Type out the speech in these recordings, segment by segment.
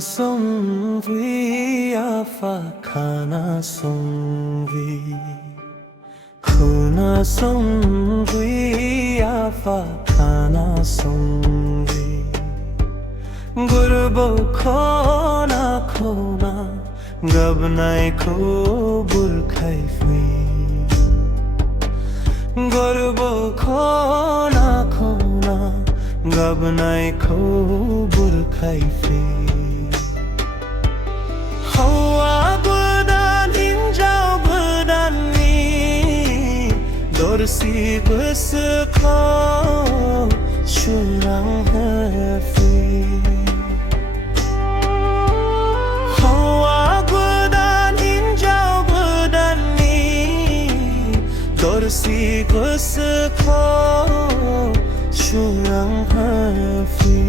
sông vi pha khana sông vi khuna sông vi pha khana sông vi gurbo khona khona gabnai ko burkhai fui gurbo khona khona gabnai ko burkhai fui Hawa godan hinjau godan ni dorsi besekho shurang hafi Hawa godan hinjau godan ni dorsi besekho shurang hafi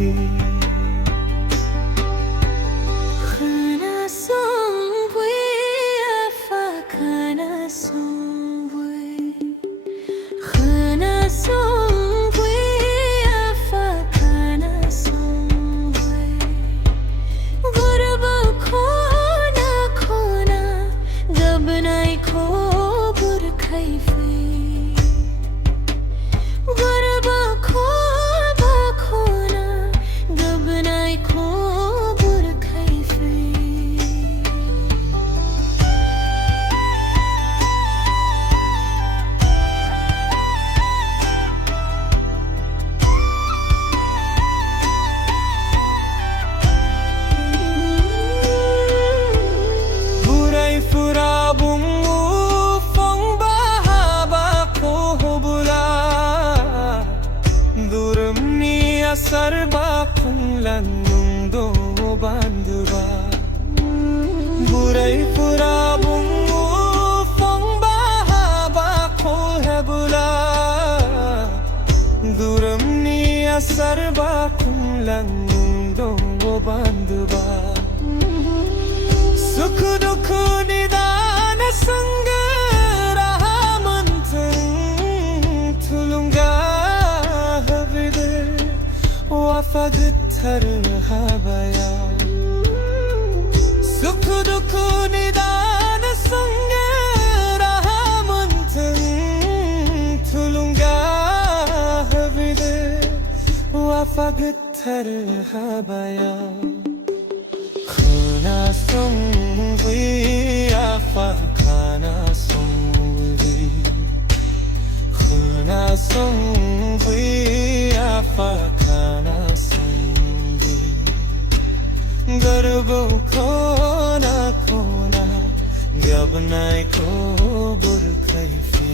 Sarba khunglan do bandwa burai pura bungu phong ba ba kho hai bula duram ni sarba khunglan do bandwa sukh dukh nidan sang raha manthan thulunga वफादत्थर हबया सुख दुख निदान संग रहा मंथन थुलुंगा हविदे वफादत्थर हबया खाना संगी आफा खाना संगी खाना संगी आफा Garbo khona khona gabnai ko burkhai fi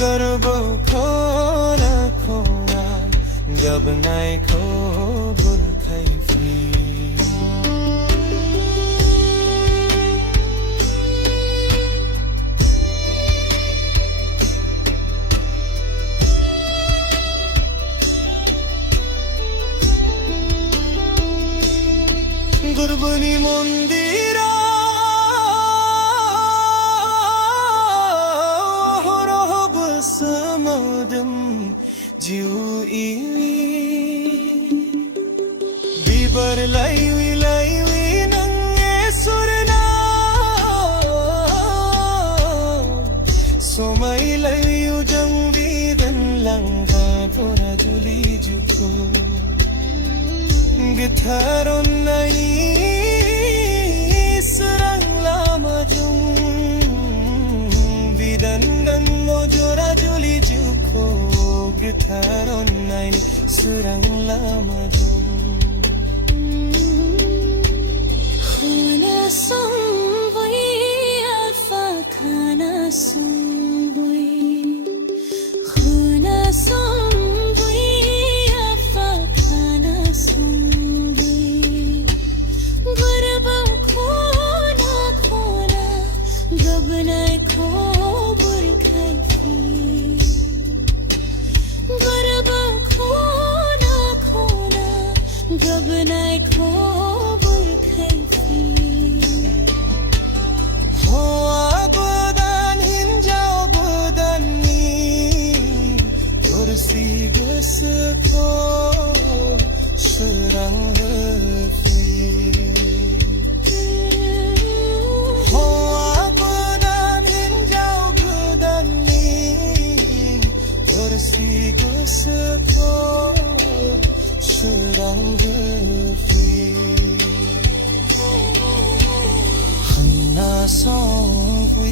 Garbo khona khona gabnai ko burkhai fi Gurbani mondira roh samadam jiu ili bibar laiwi nange surna somai laiu jambi dan langa thora juli juko Gitaron nai serang lama jung bidan dan mojora juli juko Gitaron nai serang lama jung Khana sambui alfa khana sambui Khana sambui alfa khana sambui Gabnai ko burkhai fi Garbo khona khona gabnai ko burkhai fi Hoa godan hinjau godan ni dorsi besekho surang 两个飞，很难送回。